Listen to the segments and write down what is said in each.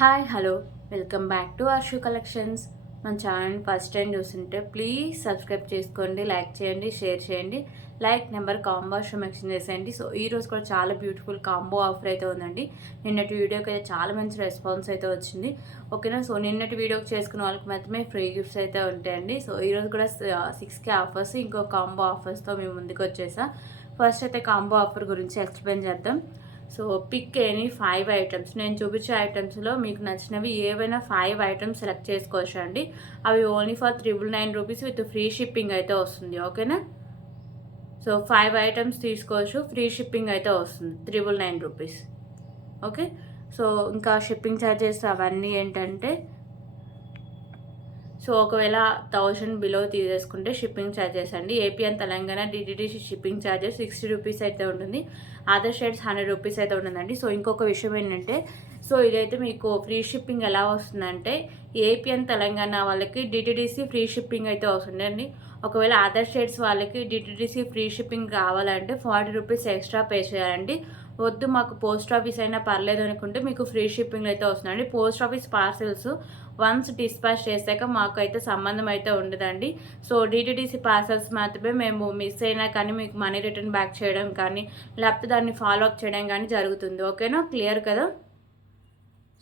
Hi hello welcome back to Ashu collections. మన channel first time చూస్తుంటే please subscribe చేసుకోండి, like చేయండి, షేర్ చేయండి. Like number combo option mention చేసేయండి. సో ఈ రోజు కూడా చాలా బ్యూటిఫుల్ కాంబో ఆఫర్ అయితే ఉందండి. నిన్నటి వీడియోకి అయితే చాలా మంచి రెస్పాన్స్ అయితే వచ్చింది. ఓకేనా. సో నిన్నటి వీడియోకి చేసుకున్న వాళ్ళకి మాత్రమే ఫ్రీ గిఫ్ట్స్ అయితే ఉంటాయండి. సో ఈరోజు కూడా 6K ఆఫర్స్, ఇంకో కాంబో ఆఫర్స్తో మేము ముందుకు వచ్చేసా. ఫస్ట్ అయితే కాంబో ఆఫర్ గురించి ఎక్స్ప్లెయిన్ చేద్దాం. So pick any 5 items. నేను చూపించే ఐటమ్స్లో మీకు నచ్చినవి ఏవైనా 5 ఐటమ్స్ సెలెక్ట్ చేసుకోవచ్చు అండి. అవి only for 999 rupees with free shipping అయితే వస్తుంది. ఓకేనా. సో 5 ఐటమ్స్ తీసుకోవచ్చు, ఫ్రీ షిప్పింగ్ అయితే వస్తుంది 999 రూపీస్. ఓకే. సో ఇంకా షిప్పింగ్ ఛార్జెస్ అవన్నీ ఏంటంటే, సో ఒకవేళ 1000 బిలో తీసేసుకుంటే షిప్పింగ్ ఛార్జెస్ అండి. AP and Telangana DTDC shipping charges 60 rupees అయితే ఉంటుంది. అదర్ స్టేట్స్ 100 రూపీస్ అయితే ఉంటుందండి. సో ఇంకొక విషయం ఏంటంటే, సో ఇదైతే మీకు ఫ్రీ షిప్పింగ్ ఎలా వస్తుందంటే, ఏపీ అండ్ తెలంగాణ వాళ్ళకి డిటిడిసి ఫ్రీ షిప్పింగ్ అయితే వస్తుందండి. ఒకవేళ అదర్ స్టేట్స్ వాళ్ళకి డిటిడిసి ఫ్రీ షిప్పింగ్ కావాలంటే 40 రూపీస్ ఎక్స్ట్రా పే చేయాలండి. వద్దు మాకు పోస్ట్ ఆఫీస్ అయినా పర్లేదు అనుకుంటే మీకు ఫ్రీ షిప్పింగ్ అయితే వస్తుందండి. Post office parcels once dispatch చేశాక మాకైతే సంబంధం అయితే ఉండదండి. సో డిటిడిసి పార్సల్స్ మాత్రమే మేము మిస్ అయినా కానీ మీకు మనీ రిటర్న్ బ్యాక్ చేయడం కానీ, లేకపోతే దాన్ని ఫాలో అప్ చేయడం కానీ జరుగుతుంది. ఓకేనా. క్లియర్ కదా.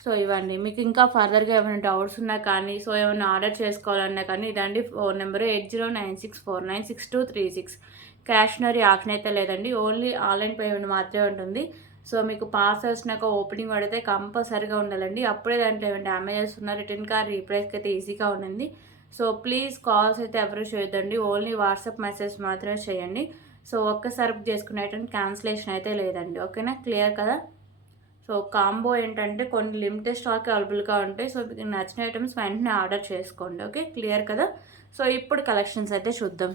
సో ఇవ్వండి. మీకు ఇంకా ఫర్దర్గా ఏమైనా డౌట్స్ ఉన్నా కానీ, సో ఏమైనా ఆర్డర్ చేసుకోవాలన్నా కానీ ఇదండి ఫోన్ నెంబర్ 8096496236. క్యాష్నరీ ఆప్షన్ అయితే లేదండి. ఓన్లీ ఆన్లైన్ పేమెంట్ మాత్రమే ఉంటుంది. సో మీకు పార్సల్స్ నాకు ఓపెనింగ్ పడితే కంపల్సరీగా ఉండాలండి. అప్పుడే దాంట్లో ఏమైనా డ్యామేజెస్ ఉన్న రిటర్న్ కార్డ్ రీప్లేస్కి అయితే ఈజీగా ఉండండి. సో ప్లీజ్ కాల్స్ అయితే ఎవరు చేయొద్దండి. ఓన్లీ వాట్సాప్ మెసేజ్ మాత్రమే చేయండి. సో ఒక్కసారి బుక్ చేసుకునేటువంటి క్యాన్సిలేషన్ అయితే లేదండి. ఓకేనా. క్లియర్ కదా. సో కాంబో ఏంటంటే కొన్ని లిమిటెడ్ స్టాక్ అవైలబుల్గా ఉంటాయి. సో మీకు నచ్చిన ఐటమ్స్ వెంటనే ఆర్డర్ చేసుకోండి. ఓకే. క్లియర్ కదా. సో ఇప్పుడు కలెక్షన్స్ అయితే చూద్దాం.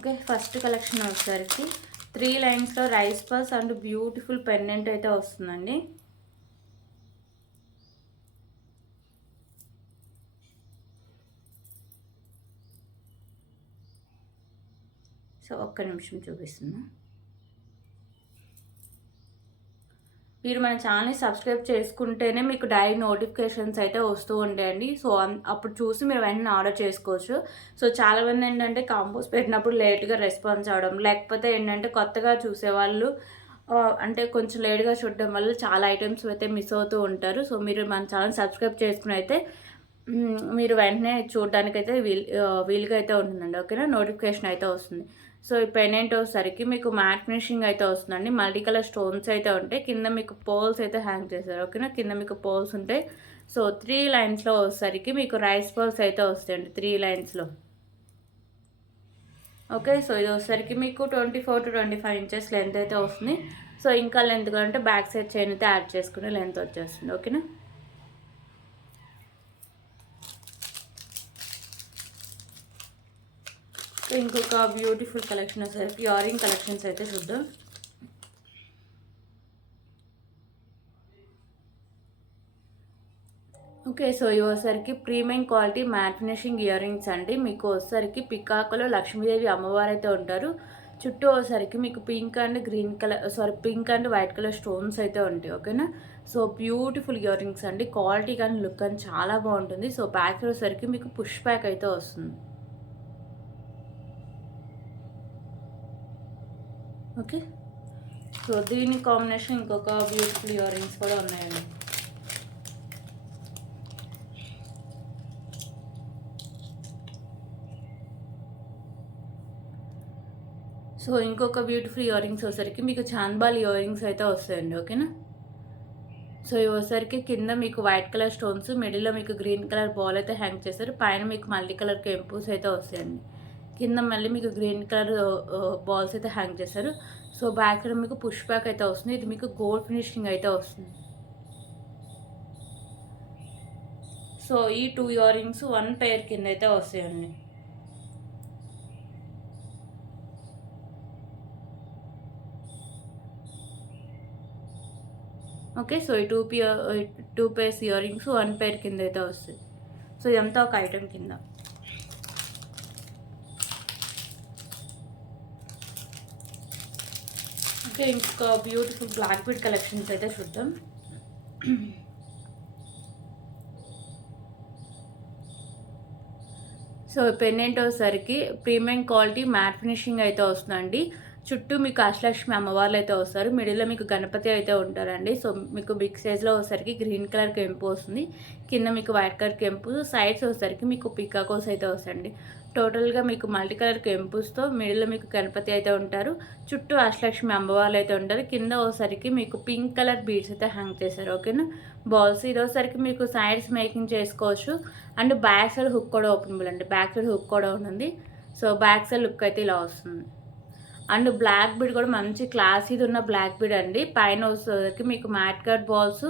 ఓకే. ఫస్ట్ కలెక్షన్ వచ్చేసరికి 3 లైన్స్లో rice purse and beautiful pendant అయితే వస్తుందండి. సో ఒక్క నిమిషం చూపిస్తున్నా. మీరు మన ఛానల్ని సబ్స్క్రైబ్ చేసుకుంటేనే మీకు డైలీ నోటిఫికేషన్స్ అయితే వస్తూ ఉంటాయండి. సో అప్పుడు చూసి మీరు వెంటనే ఆర్డర్ చేసుకోవచ్చు. సో చాలామంది ఏంటంటే కాంబోస్ పెట్టినప్పుడు లేట్గా రెస్పాన్స్ అవ్వడం, లేకపోతే ఏంటంటే కొత్తగా చూసేవాళ్ళు అంటే కొంచెం లేట్గా చూడడం వల్ల చాలా ఐటమ్స్ అయితే మిస్ అవుతూ ఉంటారు. సో మీరు మన ఛానల్ సబ్స్క్రైబ్ చేసుకుని అయితే మీరు వెంటనే చూడడానికైతే వీలుగా అయితే ఉంటుందండి. ఓకేనా. నోటిఫికేషన్ అయితే వస్తుంది. సో ఈ పెండెంట్ వచ్చేసరికి మీకు మ్యాట్ ఫినిషింగ్ అయితే వస్తుందండి. మల్టీ కలర్ స్టోన్స్ అయితే ఉంటాయి. కింద మీకు పోల్స్ అయితే హ్యాంగ్ చేశారు. ఓకేనా. కింద మీకు పోల్స్ ఉంటాయి. సో 3 లైన్స్లో వచ్చేసరికి మీకు రైస్ పోల్స్ అయితే వస్తాయండి 3 లైన్స్లో. ఓకే. సో ఇది వచ్చేసరికి మీకు 24 to 25 ఇంచెస్ లెంత్ అయితే వస్తుంది. సో ఇంకా లెంత్ అంటే బ్యాక్ సైడ్ చైన్ అయితే యాడ్ చేసుకుని లెంత్ వచ్చేస్తుంది. ఓకేనా. ఇంకొక బ్యూటిఫుల్ కలెక్షన్ వచ్చేసరికి ఇయరింగ్ కలెక్షన్స్ అయితే చూద్దాం. ఓకే. సో ఇవి వచ్చేసరికి premium quality mat finishing ear rings అండి. మీకు వచ్చేసరికి పికాకులో లక్ష్మీదేవి అమ్మవారు అయితే ఉంటారు. చుట్టూ వచ్చేసరికి మీకు pink and green colour pink and white colour stones అయితే ఉంటాయి. ఓకేనా. సో బ్యూటిఫుల్ ఇయర్ రింగ్స్ అండి. క్వాలిటీ కానీ లుక్ కానీ చాలా బాగుంటుంది. సో బ్యాక్ వచ్చేసరికి మీకు పుష్ బ్యాక్ అయితే వస్తుంది. ఓకే. సో దీని కాంబినేషన్ ఇంకొక బ్యూటిఫుల్ ఇయర్ రింగ్స్ కూడా ఉన్నాయండి. సో ఇంకొక బ్యూటిఫుల్ ఇయర్ రింగ్స్ వచ్చేసరికి మీకు చాంద్బాల్ ఇయర్ రింగ్స్ అయితే వస్తాయండి. ఓకేనా. సో ఇవి వచ్చేసరికి కింద మీకు వైట్ కలర్ స్టోన్స్, మిడిల్లో మీకు గ్రీన్ కలర్ బాల్ అయితే హ్యాంగ్ చేస్తారు. పైన మీకు మల్టీ కలర్ కెంపూస్ అయితే వస్తాయండి. కింద మళ్ళీ మీకు గ్రీన్ కలర్ బాల్స్ అయితే హ్యాంగ్ చేస్తారు. సో బ్యాక్ సైడ్ మీకు పుష్ బ్యాక్ అయితే వస్తుంది. ఇది మీకు గోల్డ్ ఫినిషింగ్ అయితే వస్తుంది. సో ఈ 2 ఇయర్ రింగ్స్ 1 పెయిర్ కింద అయితే వస్తాయండి. ఓకే. సో ఈ 2 పేర్స్ ఇయర్ రింగ్స్ 1 పేర్ కింద అయితే వస్తుంది. సో ఇదంతా ఒక ఐటెం కింద. ఓకే. ఇంకొక బ్యూటిఫుల్ బ్లాక్ బీడ్ కలెక్షన్స్ అయితే చూద్దాం. సో పెండెంట్ వచ్చేసరికి ప్రీమియం క్వాలిటీ మ్యాట్ ఫినిషింగ్ అయితే వస్తుందండి. చుట్టూ మీకు అష్టలక్ష్మి అమ్మవార్లు అయితే వస్తారు. మిడిల్లో మీకు గణపతి అయితే ఉంటారండి. సో మీకు బిగ్ సైజ్లో వచ్చేసరికి గ్రీన్ కలర్ కెంపు వస్తుంది. కింద మీకు వైట్ కలర్ కెంపు, సైడ్స్ వచ్చేసరికి మీకు పికాకోస్ అయితే వస్తాయండి. టోటల్గా మీకు మల్టీ కలర్ కెంపుస్తో మిడిల్లో మీకు గణపతి అయితే ఉంటారు. చుట్టూ అష్టలక్ష్మి అమ్మవార్లు అయితే ఉంటారు. కింద వచ్చేసరికి మీకు పింక్ కలర్ బీడ్స్ అయితే హ్యాంగ్ చేశారు. ఓకేనా. బాల్స్ ఇది వచ్చేసరికి మీకు సైడ్స్ మేకింగ్ చేసుకోవచ్చు. అండ్ బ్యాక్ సైడ్ హుక్ కూడా ఓపెనబుల్ అండి. బ్యాక్ సైడ్ హుక్ కూడా ఉంటుంది. సో బ్యాక్ సైడ్ లుక్ అయితే ఇలా వస్తుంది. అండ్ బ్లాక్ బీడ్ కూడా మంచి క్లాసీది ఉన్న బ్లాక్ బీడ్ అండి. పైన వచ్చేసరికి మీకు మ్యాట్ కట్ బాల్స్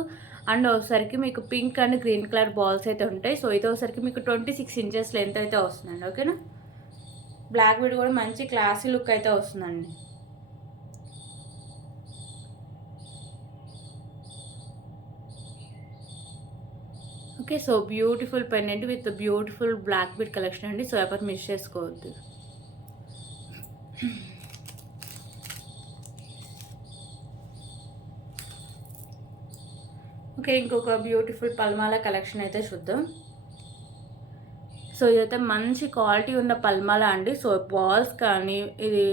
అండ్ వచ్చేసరికి మీకు pink and green colour balls అయితే ఉంటాయి. సో ఇది వచ్చేసరికి మీకు 26 ఇంచెస్ లెంత్ అయితే వస్తుందండి. ఓకేనా. బ్లాక్ బీడ్ కూడా మంచి క్లాసీ లుక్ అయితే వస్తుందండి. Okay. So beautiful pendant with beautiful black bead collection అండి. సో ఎవరు మిస్ చేసుకోవద్దు. ఓకే. ఇంకొక బ్యూటిఫుల్ పల్మాల కలెక్షన్ అయితే చూద్దాం. సో ఇదైతే మంచి క్వాలిటీ ఉన్న పల్మాల అండి. సో బాల్స్ కానీ ఇది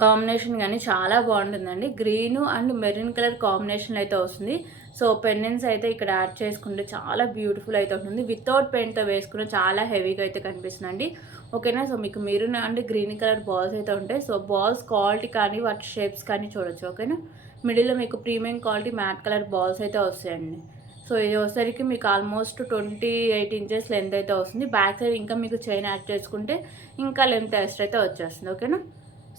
కాంబినేషన్ కానీ చాలా బాగుంటుందండి. Green and maroon colour combination అయితే వస్తుంది. సో పెండెంట్స్ అయితే ఇక్కడ యాడ్ చేసుకుంటే చాలా బ్యూటిఫుల్ అయితే ఉంటుంది. వితౌట్ పెయింట్తో వేసుకున్న చాలా హెవీగా అయితే కనిపిస్తుందండి. ఓకేనా. సో మీకు maroon and green colour balls అయితే ఉంటాయి. సో బాల్స్ క్వాలిటీ కానీ వాటి షేప్స్ కానీ చూడొచ్చు. ఓకేనా. మిడిల్లో మీకు premium quality mat colour balls అయితే వస్తాయండి. సో ఇది వచ్చేసరికి మీకు ఆల్మోస్ట్ 28 ఇంచెస్ లెంత్ అయితే వస్తుంది. బ్యాక్ సైడ్ ఇంకా మీకు చైన్ యాడ్ చేసుకుంటే ఇంకా లెంత్ ఎక్స్ట్రా అయితే వచ్చేస్తుంది. ఓకేనా.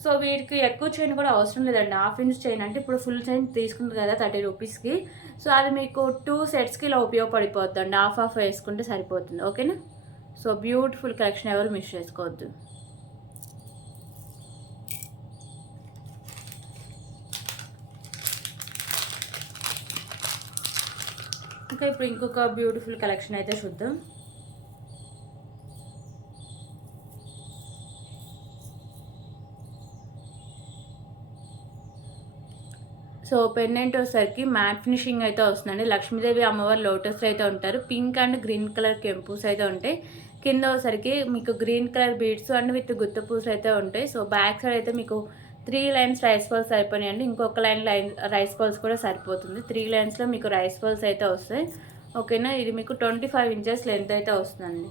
సో వీటికి ఎక్కువ చైన్ కూడా అవసరం లేదండి. హాఫ్ ఇంచ్ చైన్ అంటే ఇప్పుడు ఫుల్ చైన్ తీసుకుంటుంది కదా 30 రూపీస్కి. సో అది మీకు 2 సెట్స్కి ఇలా ఉపయోగపడిపోద్ది అండి. హాఫ్ వేసుకుంటే సరిపోతుంది. ఓకేనా. సో బ్యూటిఫుల్ కలెక్షన్ ఎవరు మిస్ చేసుకోవద్దు. ఇంకా ఇప్పుడు ఇంకొక బ్యూటిఫుల్ కలెక్షన్ అయితే చూద్దాం. సో పెండెంట్ వచ్చేసరికి మ్యాట్ ఫినిషింగ్ అయితే వస్తుందండి. లక్ష్మీదేవి అమ్మవారు లోటస్లో అయితే ఉంటారు. పింక్ అండ్ గ్రీన్ కలర్ కెంపూస్ అయితే ఉంటాయి. కింద వచ్చేసరికి మీకు green colour beads and with గుత్త పూస్ అయితే ఉంటాయి. సో బ్యాక్ సైడ్ అయితే మీకు 3 లైన్స్ రైస్ బాల్స్ సరిపోయాయండి. ఇంకొక లైన్ రైస్ బాల్స్ కూడా సరిపోతుంది. 3 లైన్స్లో మీకు రైస్ బాల్స్ అయితే వస్తాయి. ఓకేనా. ఇది మీకు 25 ఇంచెస్ లెంత్ అయితే వస్తుందండి.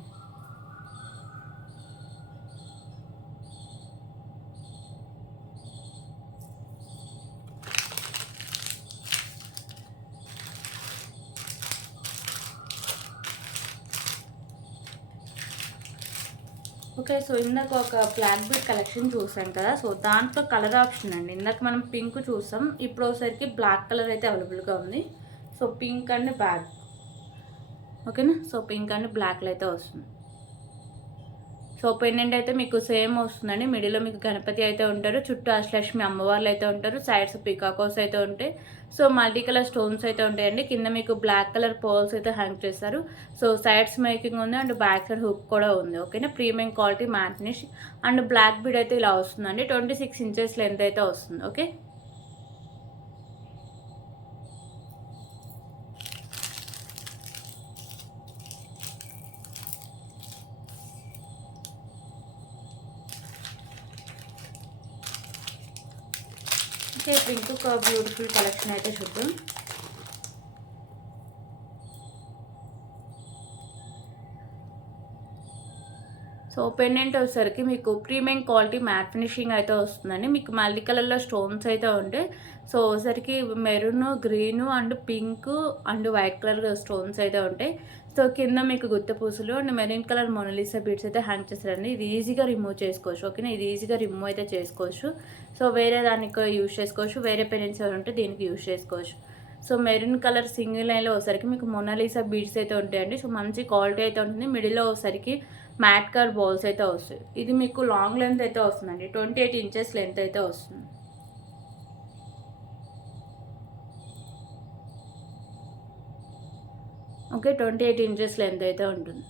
ఓకే. సో ఇందాక ఒక బ్లాక్ బీడ్ కలెక్షన్ చూసాం కదా. సో దాంట్లో కలర్ ఆప్షన్ అండి. ఇందాక మనం పింక్ చూసాం. ఇప్పుడు ఒకసారికి బ్లాక్ కలర్ అయితే అవైలబుల్గా ఉంది. So pink and black. ఓకేనా. సో పింక్ అండ్ బ్లాక్లో అయితే వస్తుంది. సో పెండెంట్ అయితే మీకు సేమ్ వస్తుందండి. మిడిల్లో మీకు గణపతి అయితే ఉంటారు. చుట్టూ అష్టలక్ష్మి అమ్మవార్లు అయితే ఉంటారు. సైడ్స్ పికాకోస్ అయితే ఉంటాయి. సో మల్టీ కలర్ స్టోన్స్ అయితే ఉంటాయండి. కింద మీకు బ్లాక్ కలర్ పోల్స్ అయితే హ్యాంగ్ చేస్తారు. సో సైడ్స్ మేకింగ్ ఉంది అండ్ బ్యాక్ సైడ్ హుక్ కూడా ఉంది. ఓకేనా. Premium quality matt finish and black bead అయితే ఇలా వస్తుందండి. 26 ఇంచెస్ లెంత్ అయితే వస్తుంది. ఓకే. ఇప్పుడు ఇంకొక బ్యూటిఫుల్ కలెక్షన్ అయితే చూద్దాం. సో పెండెంట్ వచ్చేసరికి మీకు ప్రీమియం క్వాలిటీ మ్యాట్ ఫినిషింగ్ అయితే వస్తుందండి. మీకు మల్టీ కలర్లో స్టోన్స్ అయితే ఉంటాయి. సో వచ్చేసరికి maroon, green and pink and white colour stones అయితే ఉంటాయి. సో కింద మీకు గుత్త పూసలు and maroon colour Mona Lisa beads అయితే హ్యాంగ్ చేస్తారండి. ఇది ఈజీగా రిమూవ్ చేసుకోవచ్చు. ఓకేనా. ఇది ఈజీగా రిమూవ్ అయితే చేసుకోవచ్చు. సో వేరే దానికి యూజ్ చేసుకోవచ్చు. వేరే పెండెంట్స్ ఎవరు ఉంటే దీనికి యూజ్ చేసుకోవచ్చు. సో మెరూన్ కలర్ సింగిల్ లైన్లో వచ్చేసరికి మీకు మొనాలిసా బీడ్స్ అయితే ఉంటాయండి. సో మంచి క్వాలిటీ అయితే ఉంటుంది. మిడిల్లో వచ్చేసరికి మ్యాట్ కలర్ బాల్స్ అయితే వస్తాయి. ఇది మీకు లాంగ్ లెంత్ అయితే వస్తుందండి. 28 ఇంచెస్ లెంత్ అయితే వస్తుంది. ఓకే 28 ఇంచెస్ లెంత్ అయితే ఉంటుంది.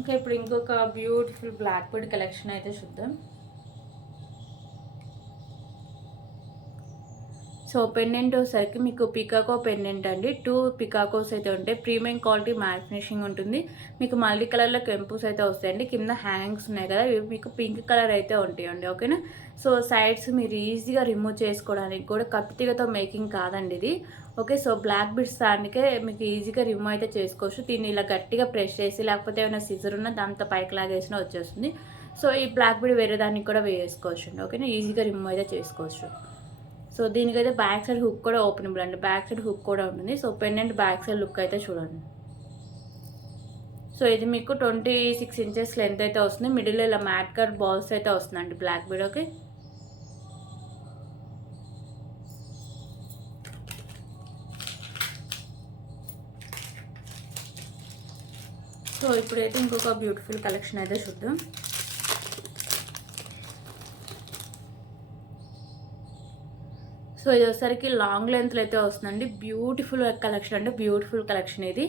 ఓకే ఇప్పుడు ఇంకొక బ్యూటిఫుల్ బ్లాక్ బీడ్ కలెక్షన్ అయితే చూద్దాం. సో పెండెంట్ వచ్చేసరికి మీకు పికాకో పెండెంట్ అండి. 2 పికాకోస్ అయితే ఉంటాయి. ప్రీమియం క్వాలిటీ మ్యాట్ ఫినిషింగ్ ఉంటుంది. మీకు మల్టీ కలర్లో కెంపుస్ అయితే వస్తాయండి. కింద హ్యాంగ్స్ ఉన్నాయి కదా, ఇవి మీకు పింక్ కలర్ అయితే ఉంటాయండి. ఓకేనా. సో సైడ్స్ మీరు ఈజీగా రిమూవ్ చేసుకోవడానికి కూడా కత్తిగతో మేకింగ్ కాదండి ఇది. ఓకే. సో బ్లాక్ బిడ్స్ దానికే మీకు ఈజీగా రిమూవ్ అయితే చేసుకోవచ్చు. దీన్ని ఇలా గట్టిగా ప్రెస్ చేసి లేకపోతే ఏమైనా సిజర్ ఉన్నా దాంతో పైకి లాగేసినా వచ్చేస్తుంది. సో ఈ బ్లాక్ బిడ్ వేరే దానికి కూడా వేసుకోవచ్చు అండి. ఓకేనా. ఈజీగా రిమూవ్ అయితే చేసుకోవచ్చు. సో దీనికైతే బ్యాక్ సైడ్ హుక్ కూడా ఓపెనబుల్ అండి. బ్యాక్ సైడ్ హుక్ కూడా ఉంటుంది. So pendant back side look అయితే చూడండి. సో ఇది మీకు 26 ఇంచెస్ లెంత్ అయితే వస్తుంది. మిడిల్లో ఇలా మ్యాట్ కట్ బాల్స్ అయితే వస్తుందండి బ్లాక్ బీడ్. ఓకే. సో ఇప్పుడైతే ఇంకొక బ్యూటిఫుల్ కలెక్షన్ అయితే చూద్దాం. సో ఇది వచ్చేసరికి లాంగ్ లెంత్లో అయితే వస్తుందండి. బ్యూటిఫుల్ కలెక్షన్ అంటే బ్యూటిఫుల్ కలెక్షన్ ఇది.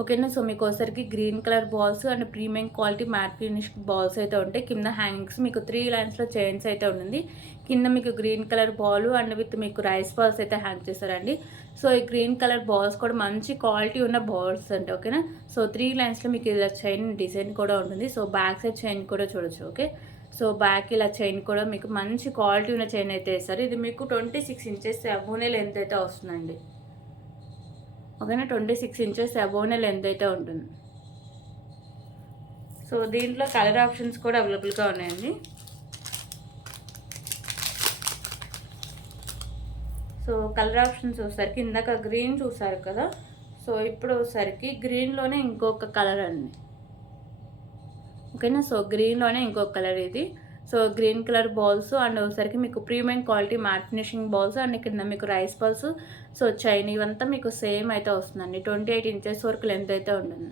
ఓకేనా. సో మీకు వచ్చేసరికి green colour balls and premium quality matt finish balls అయితే ఉంటాయి. కింద హ్యాంగింగ్స్ మీకు 3 లైన్స్లో చైన్స్ అయితే ఉంటుంది. కింద మీకు green colour ball and with మీకు రైస్ బాల్స్ అయితే హ్యాంగ్ చేస్తారండి. సో ఈ గ్రీన్ కలర్ బాల్స్ కూడా మంచి క్వాలిటీ ఉన్న బాల్స్ అంటే. ఓకేనా. సో 3 లైన్స్లో మీకు ఇలా చైన్ డిజైన్ కూడా ఉంటుంది. సో బ్యాక్ సైడ్ చైన్ కూడా చూడొచ్చు. ఓకే. సో బ్యాక్ ఇలా చైన్ కూడా మీకు మంచి క్వాలిటీ ఉన్న చైన్ అయితే వేస్తారు. ఇది మీకు 26 ఇంచెస్ అబోనే లెంత్ అయితే వస్తుందండి. ఓకేనా. 26 ఇంచెస్ అబోనే లెంత్ అయితే ఉంటుంది. సో దీంట్లో కలర్ ఆప్షన్స్ కూడా అవైలబుల్గా ఉన్నాయండి. సో కలర్ ఆప్షన్స్ వచ్చేసరికి ఇందాక గ్రీన్ చూసారు కదా, సో ఇప్పుడు వచ్చేసరికి గ్రీన్లోనే ఇంకొక కలర్ అండి. ఓకేనా. సో గ్రీన్లోనే ఇంకొక కలర్ ఇది. So green colour balls and ఒకసారికి మీకు premium quality mat finishing balls and కింద మీకు రైస్ బాల్స్, సో చైన్ ఇవంతా మీకు సేమ్ అయితే వస్తుందండి. 28 ఇంచెస్ వరకు లెంత్ అయితే ఉంటుంది.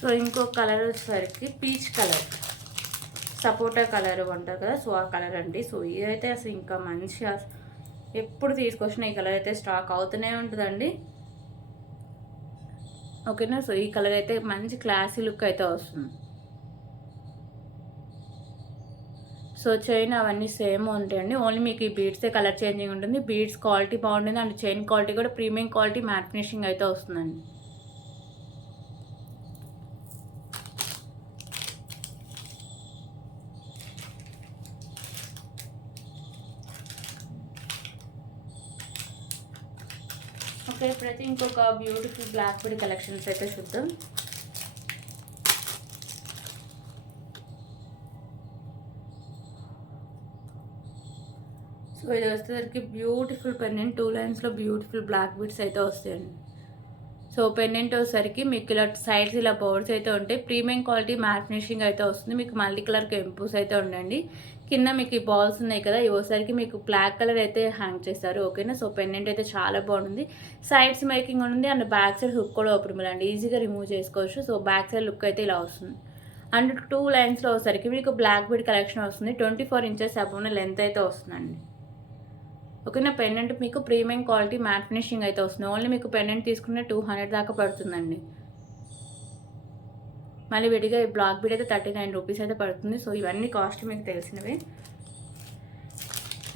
సో ఇంకొక కలర్ వచ్చేసరికి పీచ్ కలర్, సపోటా కలర్ అంటారు కదా, సో ఆ కలర్ అండి. సో ఇదైతే అసలు ఇంకా మంచిగా ఎప్పుడు తీసుకొచ్చిన ఈ కలర్ అయితే స్టాక్ అవుతూనే ఉంటుందండి. ఓకేనా. సో ఈ కలర్ అయితే మంచి క్లాసీ లుక్ అయితే వస్తుంది. సో చైన్ అవన్నీ సేమ్ ఉంటాయండి. ఓన్లీ మీకు ఈ బీడ్సే కలర్ చేంజింగ్ ఉంటుంది. బీడ్స్ క్వాలిటీ బాగుంటుంది అండ్ చైన్ క్వాలిటీ కూడా ప్రీమియం క్వాలిటీ మ్యాట్ ఫినిషింగ్ అయితే వస్తుందండి. ఓకే. ఇప్పుడైతే ఇంకొక బ్యూటిఫుల్ బ్లాక్ బీడ్ కలెక్షన్స్ అయితే చూద్దాం. సో ఇది వచ్చేసరికి బ్యూటిఫుల్ పెండెంట్ 2 లైన్స్లో బ్యూటిఫుల్ బ్లాక్ బీడ్స్ అయితే వస్తాయండి. సో పెండెంట్ వచ్చేసరికి మీకు ఇలా సైడ్స్ ఇలా బోర్డ్స్ అయితే ఉంటాయి. ప్రీమియం క్వాలిటీ మ్యాట్ ఫినిషింగ్ అయితే వస్తుంది. మీకు మల్టీ కలర్ కెంపుస్ అయితే ఉండండి. కింద మీకు ఈ బాల్స్ ఉన్నాయి కదా, ఇవోసరికి మీకు బ్లాక్ కలర్ అయితే హ్యాంగ్ చేస్తారు. ఓకేనా. సో పెండెంట్ అయితే చాలా బాగుంది. సైడ్స్ మేకింగ్ ఉంది అండ్ బ్యాక్ సైడ్ హుక్ కూడా ఓపెనబుల్ అండి. ఈజీగా రిమూవ్ చేసుకోవచ్చు. సో బ్యాక్ సైడ్ లుక్ అయితే ఇలా వస్తుంది. అండ్ 2 లైన్స్లో వచ్చేసరికి మీకు బ్లాక్ బీడ్ కలెక్షన్ వస్తుంది. 24 ఇంచెస్ అబోవ్ లెంత్ అయితే వస్తుందండి. ఓకేనా. పెండెంట్ మీకు ప్రీమియం క్వాలిటీ మ్యాట్ ఫినిషింగ్ అయితే వస్తుంది. ఓన్లీ మీకు పెండెంట్ తీసుకునే 200 దాకా పడుతుందండి. మళ్ళీ విడిగా ఈ బ్లాక్ బీడ్ అయితే 39 రూపీస్ అయితే పడుతుంది. సో ఇవన్నీ కాస్ట్ మీకు తెలిసినవి.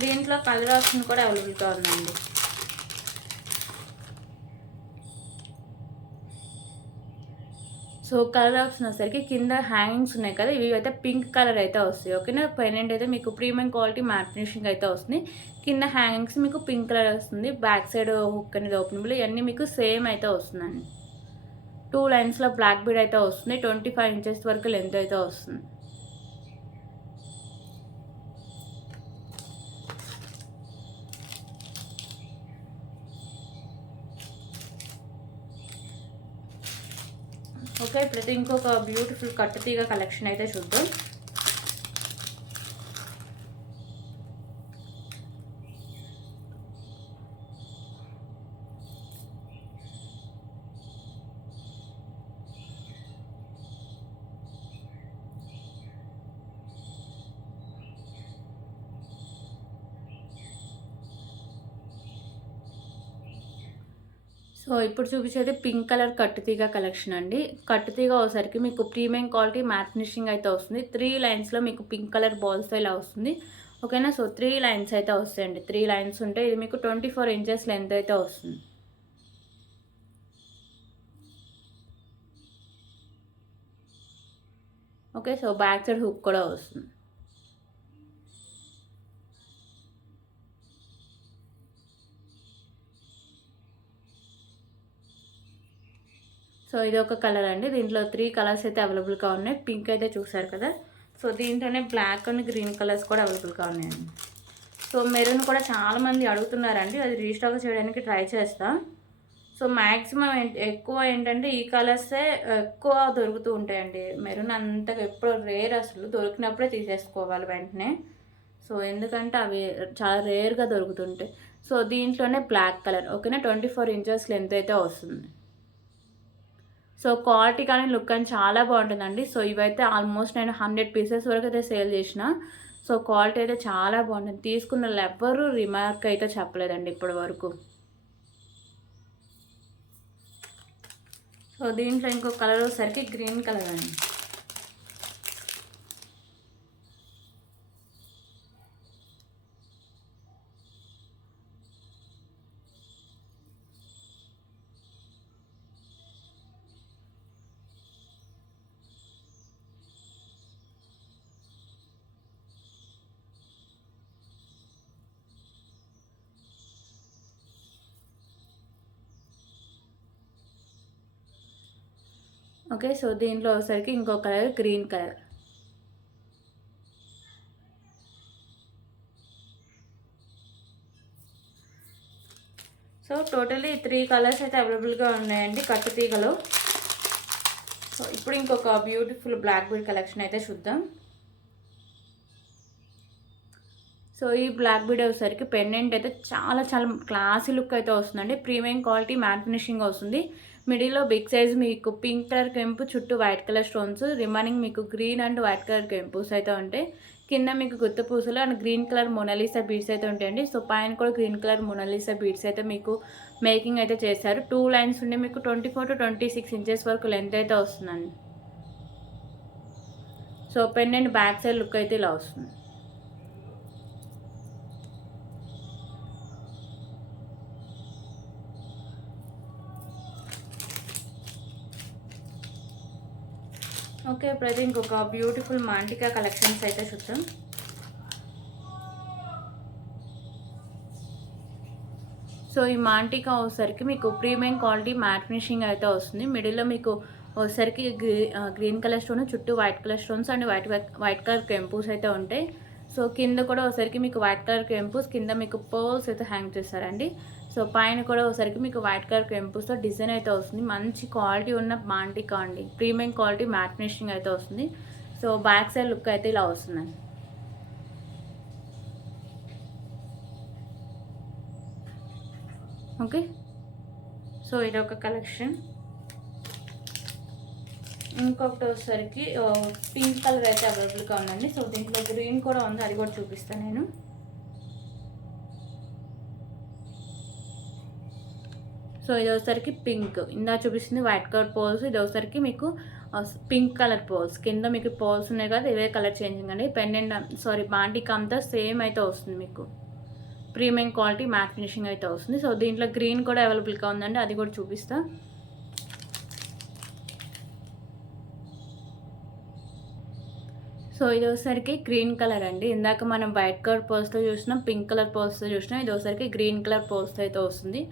దీంట్లో కలర్ ఆప్షన్ కూడా అవైలబుల్గా ఉందండి. సో కలర్ ఆప్షన్ వచ్చేసరికి కింద హ్యాంగింగ్స్ ఉన్నాయి కదా, ఇవి అయితే పింక్ కలర్ అయితే వస్తాయి. ఓకేనా. పెండెంట్ అయితే మీకు ప్రీమియం క్వాలిటీ మ్యాట్ ఫినిషింగ్ అయితే వస్తుంది. కింద హ్యాంగింగ్స్ మీకు పింక్ కలర్ వస్తుంది. బ్యాక్ సైడ్ హుక్ అనేది ఓపెనబుల్, ఇవన్నీ మీకు సేమ్ అయితే వస్తుందండి. 2 లైన్స్లో బ్లాక్ బీడ్ అయితే వస్తుంది. 25 ఇంచెస్ వరకు లెంత్ అయితే వస్తుంది. ఓకే. ఇప్పుడైతే ఇంకొక బ్యూటిఫుల్ కట్టుతీగ కలెక్షన్ అయితే చూద్దాం. సో ఇప్పుడు చూపించేది పింక్ కలర్ కట్టుతీగ కలెక్షన్ అండి. కట్టుతీగ వచ్చేసరికి మీకు ప్రీమియం క్వాలిటీ మ్యాట్ ఫినిషింగ్ అయితే వస్తుంది. 3 లైన్స్లో మీకు పింక్ కలర్ బాల్స్తో ఇలా వస్తుంది. ఓకేనా. సో 3 లైన్స్ అయితే వస్తాయండి. 3 లైన్స్ ఉంటే ఇది మీకు 24 ఇంచెస్ లెంత్ అయితే వస్తుంది. Okay. So back side hook కూడా వస్తుంది. సో ఇది ఒక కలర్ అండి. దీంట్లో 3 కలర్స్ అయితే అవైలబుల్గా ఉన్నాయి. పింక్ అయితే చూసారు కదా. సో దీంట్లోనే బ్లాక్ అండ్ గ్రీన్ కలర్స్ కూడా అవైలబుల్గా ఉన్నాయండి. సో మెరూన్ కూడా చాలామంది అడుగుతున్నారండి. అది రీస్టాక్ చేయడానికి ట్రై చేస్తా. సో మ్యాక్సిమం ఎక్కువ ఏంటంటే ఈ కలర్సే ఎక్కువ దొరుకుతూ ఉంటాయండి. మెరూన్ అంతగా ఎప్పుడు రేర్, అసలు దొరికినప్పుడే తీసేసుకోవాలి వెంటనే. సో ఎందుకంటే అవి చాలా రేర్గా దొరుకుతుంటాయి. సో దీంట్లోనే బ్లాక్ కలర్. ఓకేనా. 24 ఇంచెస్ లెంత్ అయితే వస్తుంది. సో క్వాలిటీ కానీ లుక్ కానీ చాలా బాగుంటుందండి. సో ఇవైతే ఆల్మోస్ట్ నేను 100 పీసెస్ వరకు అయితే సేల్ చేసిన. సో క్వాలిటీ అయితే చాలా బాగుంటుంది. తీసుకున్న వాళ్ళు ఎవ్వరూ రిమార్క్ అయితే చెప్పలేదండి ఇప్పటి వరకు. సో దీంట్లో ఇంకో కలర్ వచ్చేసరికి గ్రీన్ కలర్ అండి. ఓకే. సో దీంట్లో వచ్చేసరికి ఇంకో colour green colour. So totally 3 colours అయితే అవైలబుల్గా ఉన్నాయండి కట్టుతీగలో. సో ఇప్పుడు ఇంకొక బ్యూటిఫుల్ బ్లాక్ బీడ్ కలెక్షన్ అయితే చూద్దాం. సో ఈ బ్లాక్ బీడ్ వచ్చేసరికి పెండెంట్ అయితే చాలా చాలా క్లాసీ లుక్ అయితే వస్తుందండి. ప్రీమియం క్వాలిటీ మ్యాట్ ఫినిషింగ్ వస్తుంది. మిడిల్లో బిగ్ సైజ్ మీకు పింక్ కలర్ కెంపు, చుట్టూ వైట్ కలర్ స్టోన్స్, రిమైనింగ్ మీకు గ్రీన్ అండ్ వైట్ కలర్ కెంపుస్ అయితే ఉంటాయి. కింద మీకు గుత్త పూసలు and green colour Mona Lisa beads అయితే ఉంటాయండి. సో పైన కూడా గ్రీన్ కలర్ మొనాలిసా బీడ్స్ అయితే మీకు మేకింగ్ అయితే చేశారు. 2 లైన్స్ ఉండి మీకు 24 to 26 ఇంచెస్ వరకు లెంత్ అయితే వస్తుందండి. So pendant back side look అయితే ఇలా వస్తుంది. ఓకే. ఇప్పుడైతే ఇంకొక బ్యూటిఫుల్ మాంటికా కలెక్షన్స్ అయితే చూద్దాం. సో ఈ మాంటికా వచ్చేసరికి మీకు ప్రీమియం క్వాలిటీ మ్యాట్ ఫినిషింగ్ అయితే వస్తుంది. మిడిల్లో మీకు వచ్చేసరికి గ్రీన్ కలర్ స్టోన్, చుట్టూ white colour stones and white colour కెంపూస్ అయితే ఉంటాయి. సో కింద కూడా ఒకసారికి మీకు వైట్ కలర్ కెంపూస్, కింద మీకు పర్ల్స్ అయితే హ్యాంగ్ చేస్తారండి. సో పైన కూడా ఒకసారికి మీకు వైట్ కలర్ కెంపూస్తో డిజైన్ అయితే వస్తుంది. మంచి క్వాలిటీ ఉన్న మాంటికా అండి. ప్రీమియం క్వాలిటీ మ్యాట్ ఫినిషింగ్ అయితే వస్తుంది. సో బ్యాక్ సైడ్ లుక్ అయితే ఇలా వస్తుందండి. ఓకే. సో ఇది ఒక కలెక్షన్. ఇంకొకటి వచ్చేసరికి పింక్ కలర్ అయితే అవైలబుల్గా ఉందండి. సో దీంట్లో గ్రీన్ కూడా ఉంది, అది కూడా చూపిస్తాను నేను. సో ఇది వచ్చేసరికి పింక్, ఇందా చూపిస్తుంది వైట్ కలర్ పోల్స్. ఇది వచ్చేసరికి మీకు పింక్ కలర్ పోల్స్, కింద మీకు పోల్స్ ఉన్నాయి కదా, ఇవే కలర్ చేంజింగ్ అండి. పెండెంట్ మాంటికా అంతా సేమ్ అయితే వస్తుంది. మీకు ప్రీమియం క్వాలిటీ మ్యాట్ ఫినిషింగ్ అయితే వస్తుంది. సో దీంట్లో గ్రీన్ కూడా అవైలబుల్గా ఉందండి, అది కూడా చూపిస్తా. సో ఇది వచ్చేసరికి గ్రీన్ కలర్ అండి. ఇందాక మనం వైట్ కలర్ పోల్స్తో చూసినాం, పింక్ కలర్ పోల్స్తో చూసినాం. ఇది వచ్చేసరికి గ్రీన్ కలర్ పోల్స్తో అయితే వస్తుంది.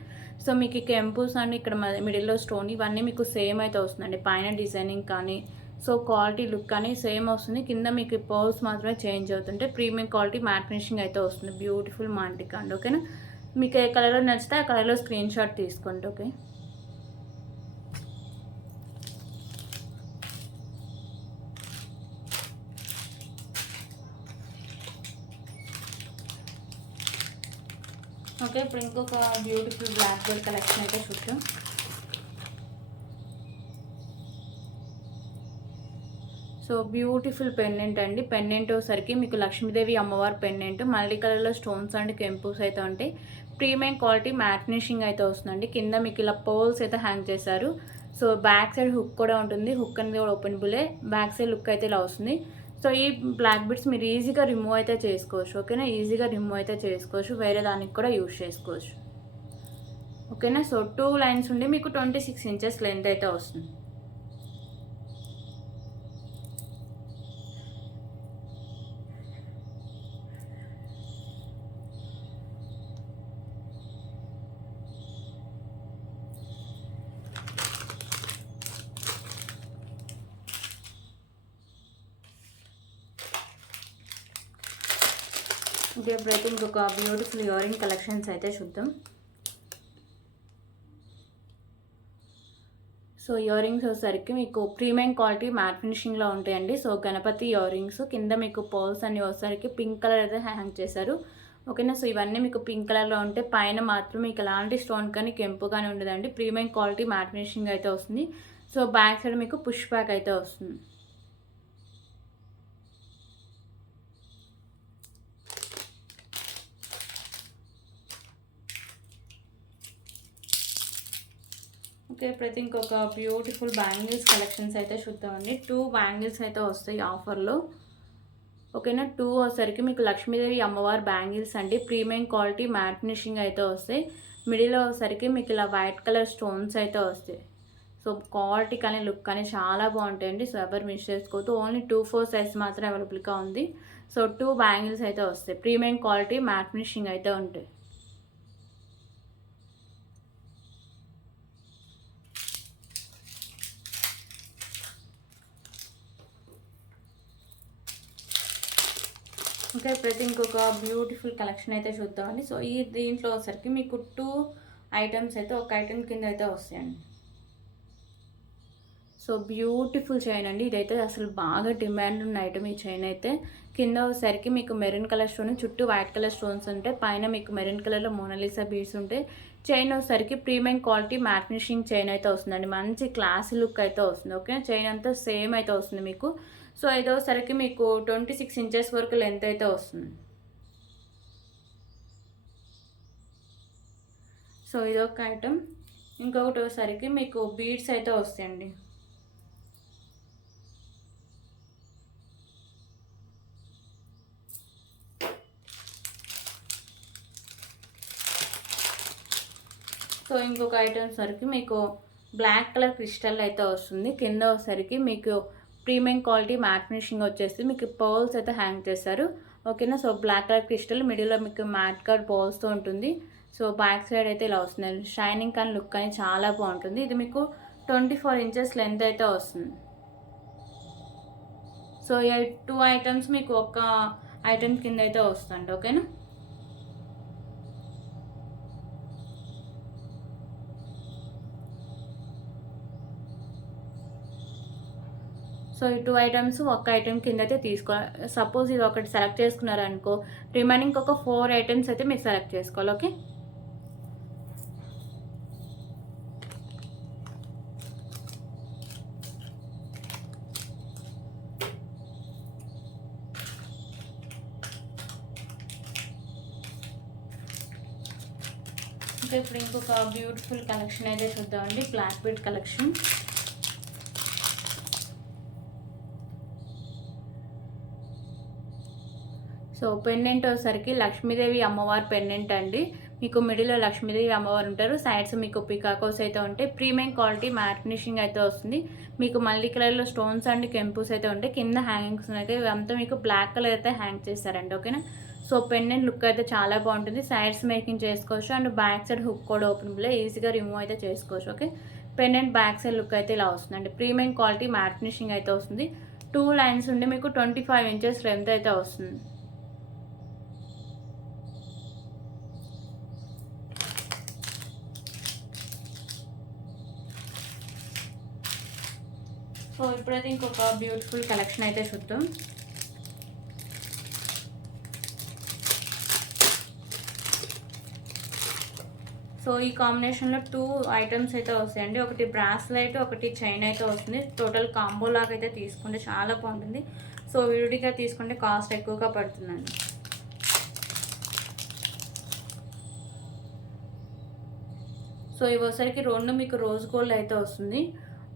సో మీకు కెంపూస్ అండ్ ఇక్కడ మిడిల్లో స్టోన్ ఇవన్నీ మీకు సేమ్ అయితే వస్తుందండి. పైన డిజైనింగ్ కానీ సో క్వాలిటీ లుక్ కానీ సేమ్ వస్తుంది. కింద మీకు పోల్స్ మాత్రమే చేంజ్ అవుతుంటే ప్రీమియం క్వాలిటీ మ్యాట్ ఫినిషింగ్ అయితే వస్తుంది. బ్యూటిఫుల్ మాంటికా అండి. ఓకేనా. మీకు ఏ కలర్లో నచ్చితే ఆ కలర్లో స్క్రీన్ షాట్ తీసుకోండి. ఓకే. ఓకే. ఇప్పుడు ఇంకొక బ్యూటిఫుల్ బ్లాక్ బెల్ కలెక్షన్ అయితే చూద్దాం. సో బ్యూటిఫుల్ పెండెంట్ అండి. పెండెంట్ వచ్చేసరికి మీకు లక్ష్మీదేవి అమ్మవారి పెండెంట్, మల్టీ కలర్లో స్టోన్స్ అండ్ కెంపూస్ అయితే ఉంటాయి. ప్రీమియం క్వాలిటీ మ్యాట్ ఫినిషింగ్ అయితే వస్తుందండి. కింద మీకు ఇలా పోల్స్ అయితే హ్యాంగ్ చేశారు. సో బ్యాక్ సైడ్ హుక్ కూడా ఉంటుంది. హుక్ అనేది కూడా ఓపెనబులే. బ్యాక్ సైడ్ లుక్ అయితే ఇలా వస్తుంది. సో ఈ బ్లాక్ బిట్స్ మీరు ఈజీగా రిమూవ్ అయితే చేసుకోవచ్చు. ఓకేనా, ఈజీగా రిమూవ్ అయితే చేసుకోవచ్చు. వేరే దానికి కూడా యూజ్ చేసుకోవచ్చు. ఓకేనా. సో 2 లైన్స్ ఉండి మీకు 26 ఇంచెస్ లెంత్ అయితే వస్తుంది. ఓకే, ఇప్పుడైతే ఇంకొక బ్యూటిఫుల్ ఇయర్ రింగ్ కలెక్షన్స్ అయితే చూద్దాం. సో ఇయర్ రింగ్స్ వచ్చేసరికి మీకు ప్రీమియం క్వాలిటీ మ్యాట్ ఫినిషింగ్లో ఉంటాయండి. సో గణపతి ఇయర్ రింగ్స్ కింద మీకు పర్ల్స్ అన్ని వచ్చేసరికి పింక్ కలర్ అయితే హ్యాంగ్ చేశారు. ఓకేనా. సో ఇవన్నీ మీకు పింక్ కలర్లో ఉంటే పైన మాత్రం మీకు ఎలాంటి స్టోన్ కానీ కెంపు కానీ ఉండదండి. ప్రీమియం క్వాలిటీ మ్యాట్ ఫినిషింగ్ అయితే వస్తుంది. సో బ్యాక్ సైడ్ మీకు పుష్ బ్యాక్ అయితే వస్తుంది. ఓకే, ప్రతి ఇంకొక బ్యూటిఫుల్ బ్యాంగిల్స్ కలెక్షన్స్ అయితే చూద్దామండి. 2 బ్యాంగిల్స్ అయితే వస్తాయి ఆఫర్లో. ఓకేనా. 2 వచ్చేసరికి మీకు లక్ష్మీదేవి అమ్మవారి బ్యాంగిల్స్ అండి. ప్రీమియం క్వాలిటీ మ్యాట్ ఫినిషింగ్ అయితే వస్తాయి. మిడిల్లో వచ్చేసరికి మీకు ఇలా వైట్ కలర్ స్టోన్స్ అయితే వస్తాయి. సో క్వాలిటీ కానీ లుక్ కానీ చాలా బాగుంటాయండి. సో ఎవరు మిస్ చేసుకోవద్దు. ఓన్లీ 2-4 సైజ్ మాత్రం అవైలబుల్గా ఉంది. సో 2 బ్యాంగిల్స్ అయితే వస్తాయి. ప్రీమియం క్వాలిటీ మ్యాట్ ఫినిషింగ్ అయితే ఉంటాయి. ఓకే, ప్రతి ఇంకొక బ్యూటిఫుల్ కలెక్షన్ అయితే చూద్దామండి. సో ఈ దీంట్లో వచ్చరికి మీకు 2 ఐటమ్స్ అయితే ఒక ఐటమ్ కింద అయితే వస్తాయండి. సో బ్యూటిఫుల్ చైన్ అండి. ఇదైతే అసలు బాగా డిమాండ్ ఉన్న ఐటమ్. ఈ చైన్ అయితే కింద వచ్చరికి మీకు మెరూన్ కలర్ స్టోన్, చుట్టూ వైట్ కలర్ స్టోన్స్ ఉంటాయి. పైన మీకు మెరూన్ కలర్లో మోనాలిసా బీడ్స్ ఉంటాయి. చైన్ వచ్చరికి premium quality matte finishing chain అయితే వస్తుందండి. మంచి క్లాసీ లుక్ అయితే వస్తుంది. ఓకే, చైన్ అంతా సేమ్ అయితే వస్తుంది మీకు. సో ఇదోసరికి మీకు 26 ఇంచెస్ వరకు లెంత్ అయితే వస్తుంది. సో ఇదొక ఐటమ్. ఇంకొకటి వచ్చేసరికి మీకు బీడ్స్ అయితే వస్తాయండి. సో ఇంకొక ఐటమ్ సరికి మీకు బ్లాక్ కలర్ క్రిస్టల్ అయితే వస్తుంది. కింద వచ్చేసరికి మీకు ప్రీమియం క్వాలిటీ మ్యాట్ ఫినిషింగ్ వచ్చేసి మీకు పర్ల్స్ అయితే హ్యాంగ్ చేస్తారు. ఓకేనా. సో బ్లాక్ కలర్ క్రిస్టల్ మిడిల్లో మీకు మ్యాట్ కలర్ పర్ల్స్తో ఉంటుంది. సో బ్యాక్ సైడ్ అయితే ఇలా వస్తుంది. షైనింగ్ కానీ లుక్ కానీ చాలా బాగుంటుంది. ఇది మీకు 24 ఇంచెస్ లెంత్ అయితే వస్తుంది. సో ఈ 2 ఐటమ్స్ మీకు ఒక ఐటమ్ కింద అయితే వస్తుంది. ఓకేనా. సో ఈ 2 ఐటమ్స్ ఒక ఐటమ్ కింద అయితే తీసుకోవాలి. సపోజ్ ఇది ఒకటి సెలెక్ట్ చేసుకున్నారనుకో, రిమైనింగ్ ఒక 4 ఐటమ్స్ అయితే మీరు సెలెక్ట్ చేసుకోవాలి. ఓకే. ఇంకా ఇప్పుడు ఇంకొక బ్యూటిఫుల్ కలెక్షన్ అయితే చూద్దామండి. Black bead collection. So pendant వచ్చేసరికి లక్ష్మీదేవి అమ్మవారి పెండెంట్ అండి. మీకు మిడిల్లో లక్ష్మీదేవి అమ్మవారు ఉంటారు. సైడ్స్ మీకు పికాకోస్ అయితే ఉంటాయి. ప్రీమియం క్వాలిటీ మ్యాట్ ఫినిషింగ్ అయితే వస్తుంది. మీకు మల్టీ కలర్లో స్టోన్స్ అండ్ కెంపుస్ అయితే ఉంటాయి. కింద హ్యాంగింగ్స్ అయితే ఇవంతా మీకు బ్లాక్ కలర్ అయితే హ్యాంగ్ చేస్తారండి. ఓకేనా. సో పెండెంట్ లుక్ అయితే చాలా బాగుంటుంది. సైడ్స్ మేకింగ్ చేసుకోవచ్చు అండ్ బ్యాక్ సైడ్ హుక్ కూడా ఓపెనబుల్, ఈజీగా రిమూవ్ అయితే చేసుకోవచ్చు. Okay, pendant back side look అయితే ఇలా వస్తుందండి. ప్రీమియం క్వాలిటీ మ్యాట్ ఫినిషింగ్ అయితే వస్తుంది. 2 లైన్స్ ఉండి మీకు 25 ఇంచెస్ లెంత్ అయితే వస్తుంది. సో ఇప్పుడైతే ఇంకొక బ్యూటిఫుల్ కలెక్షన్ అయితే చూద్దాం. సో ఈ కాంబినేషన్లో 2 ఐటమ్స్ అయితే వస్తాయండి. ఒకటి బ్రాస్లైట్, ఒకటి చైన్ అయితే వస్తుంది. టోటల్ కాంబో లాగా అయితే తీసుకుంటే చాలా బాగుంటుంది. సో విడిగా తీసుకుంటే కాస్ట్ ఎక్కువగా పడుతుందండి. సో ఇవి వచ్చేసరికి రెండు మీకు రోజ్ గోల్డ్ అయితే వస్తుంది,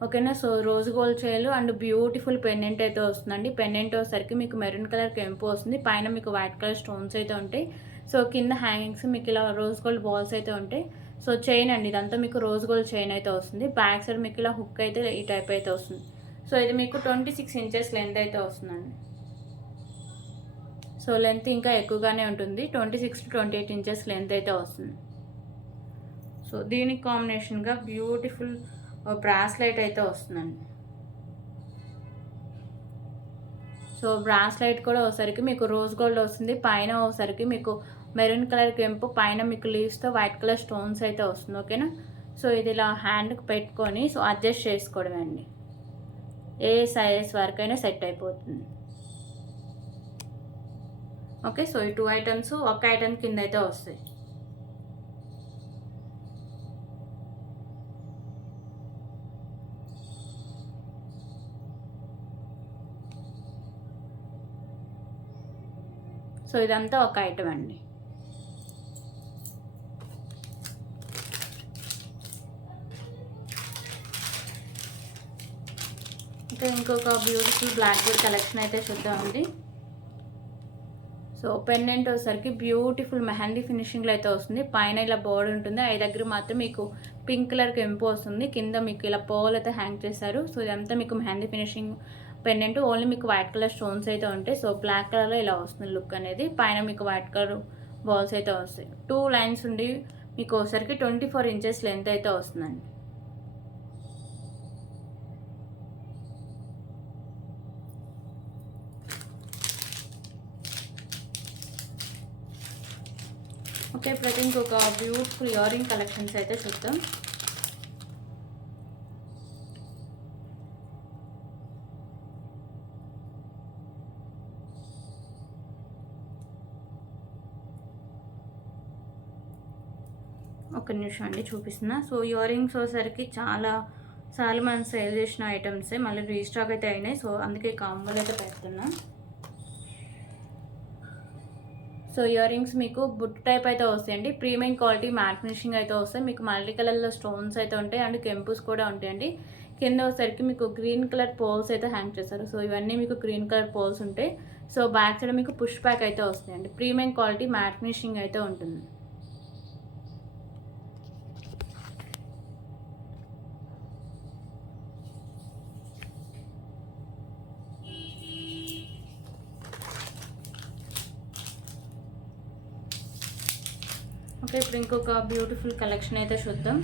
ఓకేనా. సో రోజ్ గోల్డ్ చైన్లు అండ్ బ్యూటిఫుల్ పెండెంట్ అయితే వస్తుందండి. పెండెంట్ వచ్చేసరికి మీకు మెరూన్ కలర్ కెంపు వస్తుంది, పైన మీకు వైట్ కలర్ స్టోన్స్ అయితే ఉంటాయి. సో కింద హ్యాంగింగ్స్ మీకు ఇలా రోజ్ గోల్డ్ బాల్స్ అయితే ఉంటాయి. సో చైన్ అండి, ఇదంతా మీకు రోజ్ గోల్డ్ చైన్ అయితే వస్తుంది. బ్యాక్ సైడ్ మీకు ఇలా హుక్ అయితే ఈ టైప్ అయితే వస్తుంది. సో ఇది మీకు 26 ఇంచెస్ లెంత్ అయితే వస్తుందండి. సో లెంత్ ఇంకా ఎక్కువగానే ఉంటుంది, 26 to 28 ఇంచెస్ లెంత్ అయితే వస్తుంది. సో దీనికి కాంబినేషన్గా బ్యూటిఫుల్ బ్రాస్లైట్ అయితే వస్తుందండి. సో బ్రాస్లైట్ కూడా ఒకసారికి మీకు రోజ్ గోల్డ్ వస్తుంది, పైన ఒకసారికి మీకు మెరూన్ కలర్ కెంపు, పైన మీకు లీవ్స్తో వైట్ కలర్ స్టోన్స్ అయితే వస్తుంది, ఓకేనా. సో ఇది ఇలా హ్యాండ్కి పెట్టుకొని సో అడ్జస్ట్ చేసుకోవడమే అండి, ఏ సైజ్ వరకైనా సెట్ అయిపోతుంది. ఓకే, సో ఈ 2 ఐటమ్స్ ఒక ఐటమ్ కింద అయితే వస్తాయి. సో ఇదంతా ఒక ఐటమ్ అండి. ఇంకా ఇంకొక బ్యూటిఫుల్ బ్లాక్ బోర్డ్ కలెక్షన్ అయితే చూద్దామండి. సో పెండెంట్ వచ్చేసరికి బ్యూటిఫుల్ మెహందీ ఫినిషింగ్లో అయితే వస్తుంది, పైన ఇలా బోర్డర్ ఉంటుంది, ఐ దగ్గర మాత్రం మీకు పింక్ కలర్ కెంపు వస్తుంది, కింద మీకు ఇలా పోల్ అయితే హ్యాంగ్ చేశారు. సో ఇదంతా మీకు మెహందీ ఫినిషింగ్ పెండెంట్, ఓన్లీ మీకు వైట్ కలర్ స్టోన్స్ అయితే ఉంటాయి. సో బ్లాక్ కలర్లో ఇలా వస్తుంది లుక్ అనేది, పైన మీకు వైట్ కలర్ బాల్స్ అయితే వస్తాయి. 2 లైన్స్ ఉండి మీకు ఒకసారికి 24 ఇంచెస్ లెంత్ అయితే వస్తుందండి. ఓకే, ఇప్పుడైతే ఇంకొక బ్యూటిఫుల్ ఇయర్ రింగ్ కలెక్షన్స్ అయితే చూద్దాం. ఒక నిమిషం అండి చూపిస్తున్నా. సో ఇయర్ రింగ్స్ వచ్చేసరికి చాలా మనం సేల్ చేసిన ఐటమ్సే మళ్ళీ రీస్టాక్ అయితే అయినాయి, సో అందుకే కాంబోలు అయితే పెడుతున్నా. సో ఇయర్ రింగ్స్ మీకు బుట్ టైప్ అయితే వస్తాయండి, ప్రీమియం క్వాలిటీ మ్యాట్ ఫినిషింగ్ అయితే వస్తాయి, మీకు మల్టీ కలర్లో స్టోన్స్ అయితే ఉంటాయి అండ్ కెంపుస్ కూడా ఉంటాయండి. కింద వచ్చేసరికి మీకు గ్రీన్ కలర్ పోల్స్ అయితే హ్యాంగ్ చేస్తారు. సో ఇవన్నీ మీకు గ్రీన్ కలర్ పోల్స్ ఉంటాయి. సో బ్యాక్ సైడ్ మీకు పుష్ బ్యాక్ అయితే వస్తాయండి, ప్రీమియం క్వాలిటీ మ్యాట్ ఫినిషింగ్ అయితే ఉంటుంది. ఓకే, ఇప్పుడు ఇంకొక బ్యూటిఫుల్ కలెక్షన్ అయితే చూద్దాం.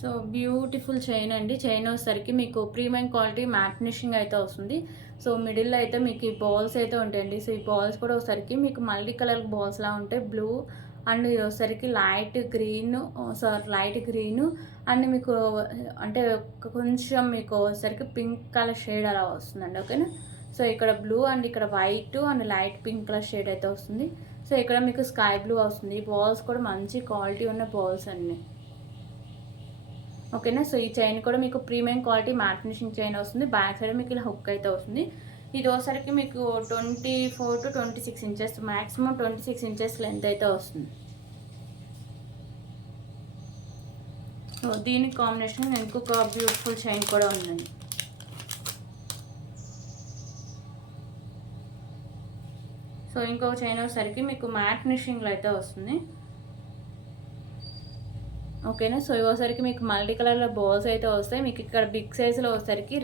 సో బ్యూటిఫుల్ చైన్ అండి, చైన్ వచ్చేసరికి మీకు ప్రీమియం క్వాలిటీ మ్యాట్ ఫినిషింగ్ అయితే వస్తుంది. సో మిడిల్లో అయితే మీకు ఈ బాల్స్ అయితే ఉంటాయండి. సో ఈ బాల్స్ కూడా ఒకసారికి మీకు మల్టీ కలర్ బాల్స్లా ఉంటాయి, బ్లూ అండ్ ఒకసారికి లైట్ గ్రీన్ అండ్ మీకు అంటే కొంచెం మీకు ఒకసారికి పింక్ కలర్ షేడ్ అలా వస్తుందండి, ఓకేనా. సో ఇక్కడ బ్లూ అండ్ ఇక్కడ white and light pink colour shade అయితే వస్తుంది. సో ఇక్కడ మీకు స్కై బ్లూ వస్తుంది. బాల్స్ కూడా మంచి క్వాలిటీ ఉన్న బాల్స్ అన్నీ, ఓకేనా. సో ఈ చైన్ కూడా మీకు premium quality matte finishing chain వస్తుంది, బ్యాక్ సైడ్ మీకు ఇలా హుక్ అయితే వస్తుంది. ఇది ఒకసారికి మీకు 24 to 26 inches, maximum 26 inches length అయితే వస్తుంది. సో దీనికి కాంబినేషన్ ఇంకొక బ్యూటిఫుల్ చైన్ కూడా ఉందండి. సో ఇంకొక చైన్ వచ్చేసరికి మీకు మ్యాట్ ఫినిషింగ్లో అయితే వస్తుంది, ఓకేనా. సో ఇవసరికి మీకు మల్టీ కలర్లో బాల్స్ అయితే వస్తాయి. మీకు ఇక్కడ బిగ్ సైజులో వచ్చేసరికి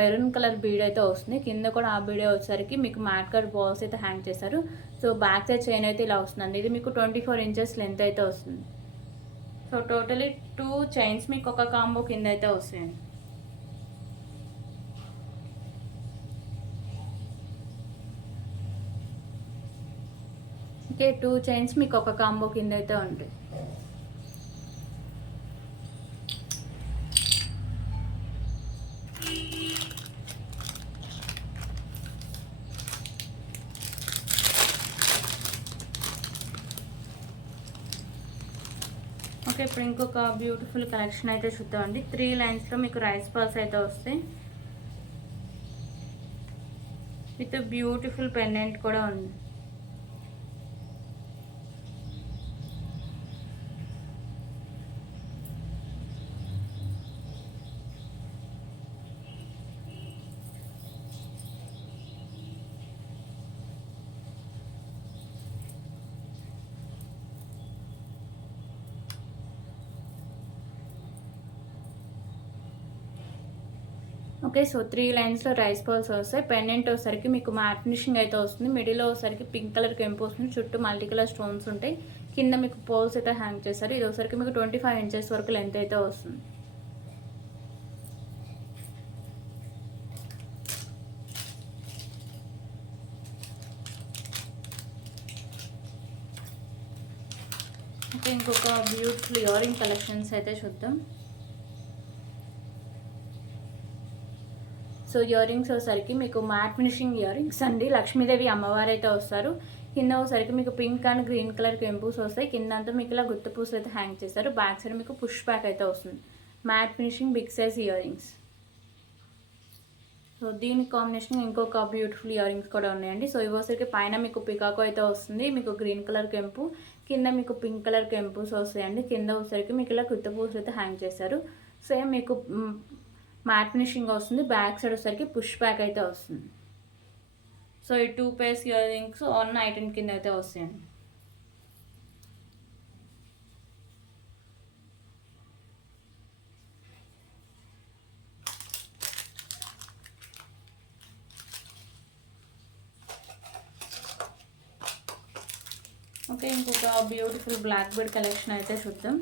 మెరూన్ కలర్ బీడ్ అయితే వస్తుంది, కింద కూడా ఆ బీడే వచ్చేసరికి మీకు మ్యాట్ కలర్ బాల్స్ అయితే హ్యాంగ్ చేశారు. సో బ్యాక్ సైడ్ చైన్ అయితే ఇలా వస్తుందండి, ఇది మీకు 24 ఇంచెస్ లెంత్ అయితే వస్తుంది. సో టోటలీ 2 చైన్స్ మీకు ఒక కాంబో కింద అయితే వస్తాయండి. ఓకే, 2 చైన్స్ మీకు ఒక కాంబో కింద అయితే ఉంటాయి. ఓకే, ఇప్పుడు ఇంకొక బ్యూటిఫుల్ కలెక్షన్ అయితే చూద్దామండి. 3 లైన్స్లో మీకు రైస్ బాల్స్ అయితే వస్తాయి, విత్ బ్యూటిఫుల్ పెండెంట్ కూడా ఉంది. ఓకే. సో 3 లైన్స్‌లో రైస్ పర్ల్స్ వస్తాయి. పెండెంట్ వచ్చేసరికి మీకు మ్యాట్ ఫినిషింగ్ అయితే వస్తుంది. మిడిల్‌లో వచ్చేసరికి పింక్ కలర్ కెంపు వస్తుంది. చుట్టూ మల్టీ కలర్ స్టోన్స్ ఉంటాయి. కింద మీకు పోల్స్ అయితే హ్యాంగ్ చేస్తారు. ఇది వచ్చేసరికి మీకు 25 ఇంచెస్ వరకు లెంత్ అయితే వస్తుంది. ఓకే. ఇంకొక బ్యూటిఫుల్ ఇయర్ రింగ్ కలెక్షన్స్ అయితే చూద్దాం. సో ఇయర్ రింగ్స్ వచ్చేసరికి మీకు మ్యాట్ ఫినిషింగ్ ఇయర్ రింగ్స్ అండి. లక్ష్మీదేవి అమ్మవారు అయితే వస్తారు. కింద వచ్చేసరికి మీకు పింక్ అండ్ గ్రీన్ కలర్ కెంపూస్ వస్తాయి. కింద అంతా మీకు ఇలా గుత్త పూసలు అయితే హ్యాంగ్ చేస్తారు. బ్యాక్ సైడ్ మీకు పుష్ బ్యాక్ అయితే వస్తుంది. Matt finishing big size earrings. So దీని కాంబినేషన్ ఇంకొక బ్యూటిఫుల్ ఇయర్ రింగ్స్ కూడా ఉన్నాయండి. సో ఇవి వచ్చేసరికి పైన మీకు పికాకో అయితే వస్తుంది. మీకు గ్రీన్ కలర్ కెంపు, కింద మీకు పింక్ కలర్ కెంపూస్ వస్తాయండి. కింద వచ్చేసరికి మీకు ఇలా గుత్త పూసలు అయితే హ్యాంగ్ చేస్తారు. సేమ్ మీకు మ్యాట్ ఫినిషింగ్ వస్తుంది. బ్యాక్ సైడ్ వచ్చేసరికి పుష్ బ్యాక్ అయితే వస్తుంది. సో ఈ 2 pairs ear rings on item కింద అయితే వస్తాయండి. ఓకే. ఇంకొక బ్యూటిఫుల్ బ్లాక్ బెడ్ కలెక్షన్ అయితే చూద్దాం.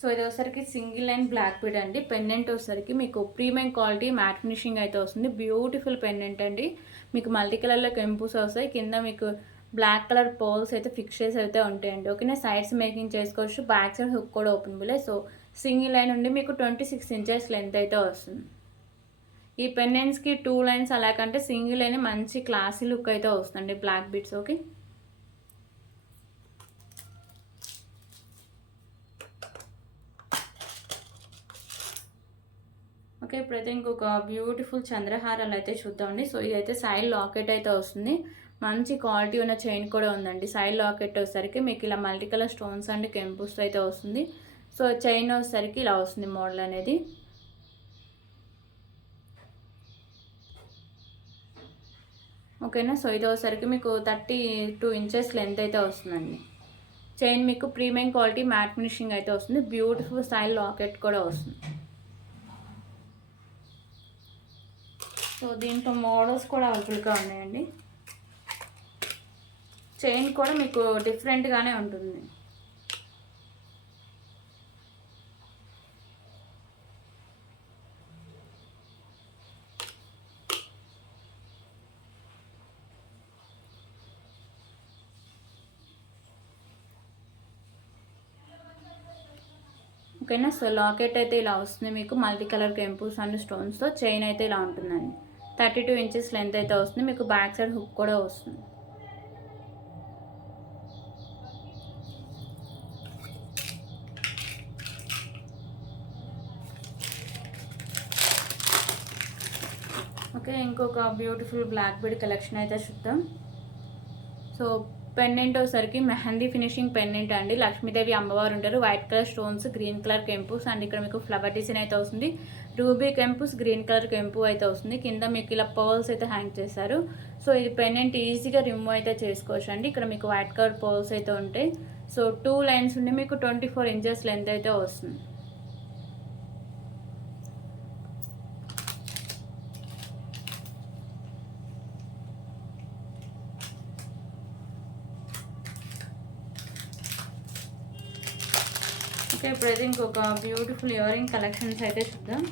సో ఇది వచ్చేసరికి సింగిల్ లైన్ బ్లాక్ బీడ్ అండి. పెండెంట్ వచ్చేసరికి మీకు ప్రీమియం క్వాలిటీ మ్యాట్ ఫినిషింగ్ అయితే వస్తుంది. బ్యూటిఫుల్ పెండెంట్ అండి. మీకు మల్టీ కలర్లో కెంపూస్ వస్తాయి. కింద మీకు బ్లాక్ కలర్ పోల్స్ అయితే ఫిక్స్ అయితే ఉంటాయండి. ఓకేనా. సైడ్స్ మేకింగ్ చేసుకోవచ్చు. బ్యాక్ సైడ్ హుక్ కూడా ఓపెనబులే. సో సింగిల్ లైన్ నుండి మీకు 26 ఇంచెస్ లెంత్ అయితే వస్తుంది. ఈ పెండెంట్స్కి 2 లైన్స్ అలాగంటే సింగిల్ లైన్ మంచి క్లాసీ లుక్ అయితే వస్తుంది బ్లాక్ బీడ్స్. ఓకే. ఓకే. ఇప్పుడైతే ఇంకొక బ్యూటిఫుల్ చంద్రహారాలు అయితే చూద్దామండి. సో ఇదైతే సైడ్ లాకెట్ అయితే వస్తుంది. మంచి క్వాలిటీ ఉన్న చైన్ కూడా ఉందండి. సైడ్ లాకెట్ వచ్చేసరికి మీకు ఇలా మల్టీ కలర్ స్టోన్స్ అండ్ కెంపుస్ అయితే వస్తుంది. సో చైన్ వచ్చేసరికి ఇలా వస్తుంది మోడల్ అనేది. ఓకేనా. సో ఇది వచ్చేసరికి మీకు 32 ఇంచెస్ లెంత్ అయితే వస్తుందండి. చైన్ మీకు ప్రీమియం క్వాలిటీ మ్యాట్ ఫినిషింగ్ అయితే వస్తుంది. బ్యూటిఫుల్ స్టైల్ లాకెట్ కూడా వస్తుంది. సో దీంట్లో మోడల్స్ కూడా అవైలబుల్గా ఉన్నాయండి. చైన్ కూడా మీకు డిఫరెంట్గానే ఉంటుంది. ఓకేనా. సో లాకెట్ అయితే ఇలా వస్తుంది. మీకు మల్టీ కలర్ కెంపూస్ అండ్ స్టోన్స్తో చైన్ అయితే ఇలా ఉంటుందండి. 32 ఇంచెస్ లెంత్ అయితే వస్తుంది. మీకు బ్యాక్ సైడ్ హుక్ కూడా వస్తుంది. ఓకే. ఇంకొక బ్యూటిఫుల్ బ్లాక్ బీడ్ కలెక్షన్ అయితే చూద్దాం. సో పెండెంట్ వచ్చేసరికి మెహందీ ఫినిషింగ్ పెండెంట్ అండి. లక్ష్మీదేవి అమ్మవారు ఉంటారు. White colour stones, green colour కెంపూస్ అండ్ ఇక్కడ మీకు ఫ్లవర్ డిజైన్ అయితే వస్తుంది. రూబీ కెంపూస్, గ్రీన్ కలర్ కెంపు అయితే వస్తుంది. కింద మీకు ఇలా పర్ల్స్ అయితే హ్యాంగ్ చేశారు. సో ఇది పెండెంట్ ఈజీగా రిమూవ్ అయితే చేసుకోవచ్చు అండి. ఇక్కడ మీకు వైట్ కలర్ పర్ల్స్ అయితే ఉంటాయి. సో 2 లైన్స్ ఉండి మీకు 24 ఇంచెస్ లెంత్ అయితే వస్తుంది. ఓకే. ఇప్పుడైతే ఇంకొక బ్యూటిఫుల్ ఇయర్ రింగ్ కలెక్షన్స్ అయితే చూద్దాం.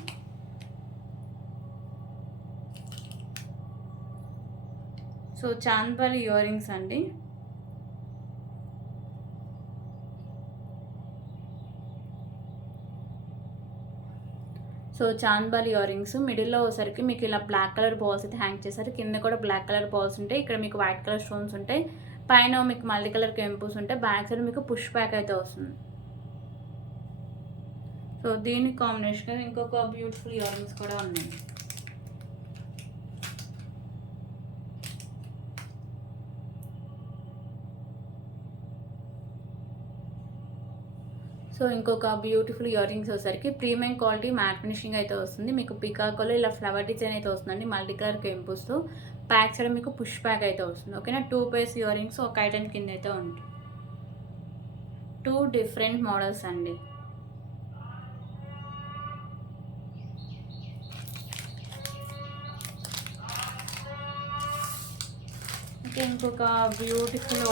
సో చాంద్బాలి ఇయర్ రింగ్స్ అండి. సో చాంద్బాలి ఇయర్ రింగ్స్ మిడిల్లో వచ్చేసరికి మీకు ఇలా బ్లాక్ కలర్ బాల్స్ అయితే హ్యాంగ్ చేశారు. కింద కూడా బ్లాక్ కలర్ బాల్స్ ఉంటాయి. ఇక్కడ మీకు వైట్ కలర్ స్టోన్స్ ఉంటాయి. పైన మీకు మల్టీ కలర్ కెంపూస్ ఉంటాయి. బ్యాక్ సైడ్ మీకు పుష్ బ్యాక్ అయితే వస్తుంది. సో దీని కాంబినేషన్ ఇంకొక బ్యూటిఫుల్ ఇయర్ రింగ్స్ కూడా ఉన్నాయి. సో ఇంకొక బ్యూటిఫుల్ ఇయర్ రింగ్స్ వచ్చేసరికి ప్రీమియం క్వాలిటీ మ్యాట్ ఫినిషింగ్ అయితే వస్తుంది. మీకు పికాకోలో ఇలా ఫ్లవర్ డిజైన్ అయితే వస్తుందండి. మల్టీ కలర్ కెంపుస్తో బ్యాక్ సైడ్ మీకు పుష్ బ్యాక్ అయితే వస్తుంది. ఓకేనా. 2 pairs ఇయర్ రింగ్స్ ఒక ఐటెం కింద అయితే ఉంటుంది. 2 డిఫరెంట్ మోడల్స్ అండి. ఇంకొక బ్యూటిఫుల్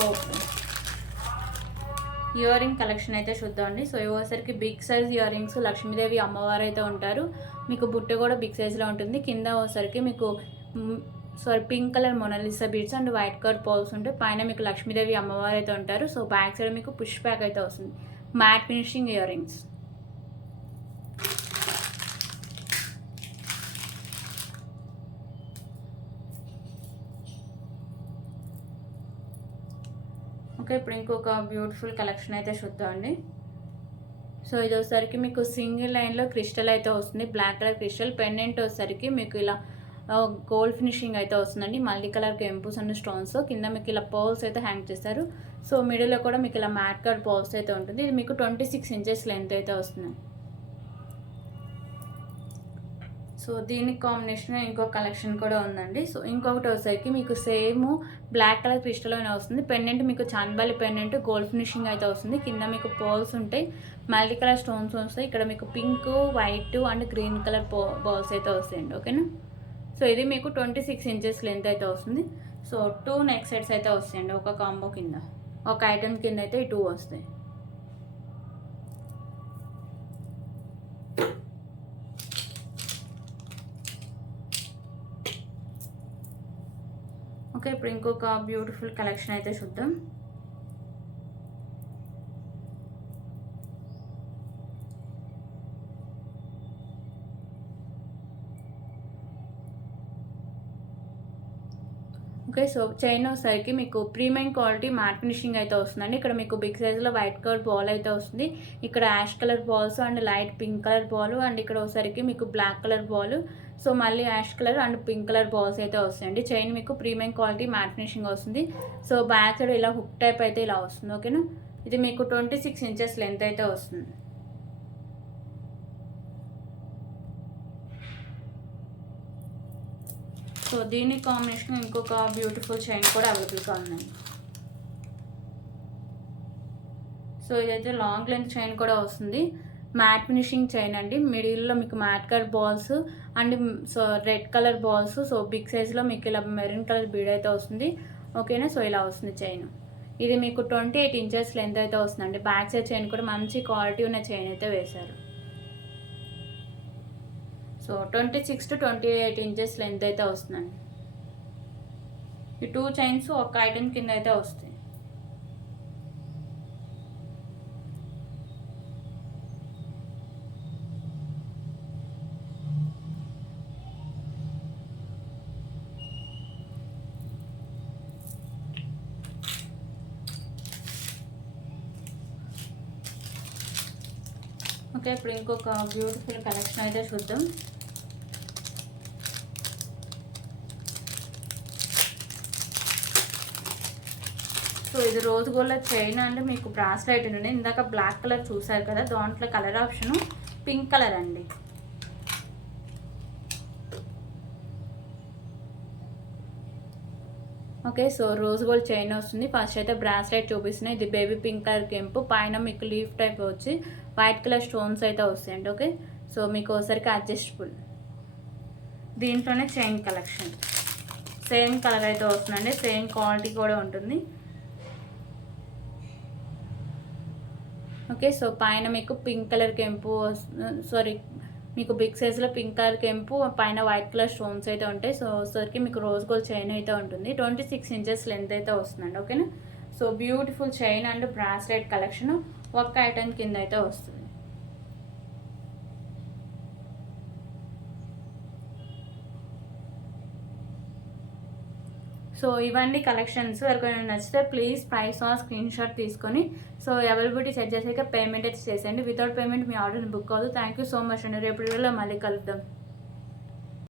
ఇయర్ రింగ్ కలెక్షన్ అయితే చూద్దామండి. సో ఇవ్వసరికి big size earrings, Lakshmidevi అమ్మవారు అయితే ఉంటారు. మీకు బుట్ట కూడా బిగ్ సైజ్లో ఉంటుంది. కింద వచ్చేసరికి మీకు pink colour Mona Lisa beads and white colour pearls ఉంటాయి. పైన మీకు లక్ష్మీదేవి అమ్మవారు అయితే ఉంటారు. సో బ్యాక్ సైడ్ మీకు పుష్ బ్యాక్ అయితే వస్తుంది. Matt finishing earrings. Okay, ఇప్పుడు ఇంకొక బ్యూటిఫుల్ కలెక్షన్ అయితే చూద్దామండి. సో ఇది వచ్చేసరికి మీకు సింగిల్ లైన్లో క్రిస్టల్ అయితే వస్తుంది. బ్లాక్ కలర్ క్రిస్టల్ పెండెంట్ వచ్చేసరికి మీకు ఇలా గోల్డ్ ఫినిషింగ్ అయితే వస్తుందండి. మల్టీ కలర్ కెంపుస్ అండ్ స్టోన్స్. కింద మీకు ఇలా పర్ల్స్ అయితే హ్యాంగ్ చేస్తారు. సో మిడిల్లో కూడా మీకు ఇలా మ్యాట్ కలర్ పర్ల్స్ అయితే ఉంటుంది. ఇది మీకు 26 ఇంచెస్ లెంత్ అయితే వస్తుంది. సో దీనికి కాంబినేషన్ ఇంకో కలెక్షన్ కూడా ఉందండి. సో ఇంకొకటి వచ్చేసరికి మీకు సేమ్ బ్లాక్ కలర్ క్రిస్టల్లోనే వస్తుంది. పెండెంట్ మీకు చాందబాలి పెండెంట్ గోల్డ్ ఫినిషింగ్ అయితే వస్తుంది. కింద మీకు పర్ల్స్ ఉంటాయి, మల్టీ కలర్ స్టోన్స్ వస్తాయి. ఇక్కడ మీకు pink, white and green colour balls అయితే వస్తాయండి. ఓకేనా. సో ఇది మీకు 26 ఇంచెస్ లెంత్ అయితే వస్తుంది. సో 2 నెక్ సెట్స్ అయితే వస్తాయండి ఒక కాంబో కింద. ఒక ఐటమ్ కింద అయితే 2 వస్తాయి. ఓకే, ఇప్పుడు ఇంకొక బ్యూటిఫుల్ కలెక్షన్ అయితే చూద్దాం. ఓకే, సో చైన్ వచ్చేసరికి మీకు ప్రీమియం క్వాలిటీ మ్యాట్ ఫినిషింగ్ అయితే వస్తుందండి. ఇక్కడ మీకు బిగ్ సైజ్లో వైట్ కలర్ బాల్ అయితే వస్తుంది. ఇక్కడ ash colour balls and light pink colour ball and ఇక్కడ వచ్చేసరికి మీకు బ్లాక్ కలర్ బాల్. సో మళ్ళీ ash colour and pink colour balls అయితే వస్తాయండి. చైన్ మీకు ప్రీమియం క్వాలిటీ మ్యాట్ ఫినిషింగ్ వస్తుంది. సో బ్యాక్ సైడ్ ఇలా హుక్ టైప్ అయితే ఇలా వస్తుంది. ఓకేనా. ఇది మీకు 26 ఇంచెస్ లెంత్ అయితే వస్తుంది. సో దీని కాంబినేషన్ ఇంకొక బ్యూటిఫుల్ చైన్ కూడా అవైలబుల్గా ఉందండి. సో ఇదైతే లాంగ్ లెంత్ చైన్ కూడా వస్తుంది. మ్యాట్ ఫినిషింగ్ చైన్ అండి. మిడిల్లో మీకు matt colour balls and so red colour balls. So big సైజ్లో మీకు ఇలా మెరూన్ కలర్ బీడ్ అయితే వస్తుంది. ఓకేనా. సో ఇలా వస్తుంది చైన్. ఇది మీకు 28 ఇంచెస్ లెంత్ అయితే వస్తుందండి. బ్యాక్ సైడ్ చైన్ కూడా మంచి క్వాలిటీ ఉన్న చైన్ అయితే వేశారు. సో 26 to 28 ఇంచెస్ లెంత్ అయితే వస్తుందండి. ఈ 2 చైన్స్ ఒక ఐటమ్ కింద అయితే వస్తాయి. ఓకే, ఇప్పుడు ఇంకొక బ్యూటిఫుల్ కలెక్షన్ అయితే చూద్దాం. సో ఇది రోజ్ గోల్డ్ చైన్ అంటే మీకు బ్రాస్లైట్ ఉండే. ఇందాక బ్లాక్ కలర్ చూసారు కదా, దాంట్లో కలర్ ఆప్షన్ పింక్ కలర్ అండి. Okay, so rose gold chain వస్తుంది. ఫస్ట్ అయితే బ్రాస్లైట్ చూపిస్తున్నాయి. ఇది బేబీ పింక్ కలర్ కెంపు. పైన మీకు లీఫ్ టైప్ వచ్చి వైట్ కలర్ స్టోన్స్ అయితే వస్తాయండి. ఓకే, సో మీకు ఒకసారికి అడ్జస్టబుల్. దీంట్లోనే చైన్ కలెక్షన్ సేమ్ కలర్ అయితే వస్తుందండి. సేమ్ క్వాలిటీ కూడా ఉంటుంది. ఓకే, సో పైన మీకు పింక్ కలర్ కెంపు మీకు బిగ్ సైజ్లో పింక్ కలర్ కెంపు, పైన వైట్ కలర్ స్టోన్స్ అయితే ఉంటాయి. సో సరికి మీకు రోజ్ గోల్డ్ చైన్ అయితే ఉంటుంది. 26 ఇంచెస్ లెంత్ అయితే వస్తుందండి. ఓకేనా. So beautiful chain and bracelet collection ఒక్క ఐటమ్ కింద అయితే వస్తుంది. సో ఇవన్నీ కలెక్షన్స్ ఎవరికైనా నచ్చితే ప్లీజ్ ప్రైస్ స్క్రీన్ షాట్ తీసుకొని సో అవైలబిలిటీ సెట్ చేసాక పేమెంట్ అయితే చేసేయండి. వితౌట్ పేమెంట్ మీ ఆర్డర్ని బుక్ అవ్వదు. థ్యాంక్ యూ సో మచ్ అండి. రేపు వీడియోలో మళ్ళీ కలుద్దాం.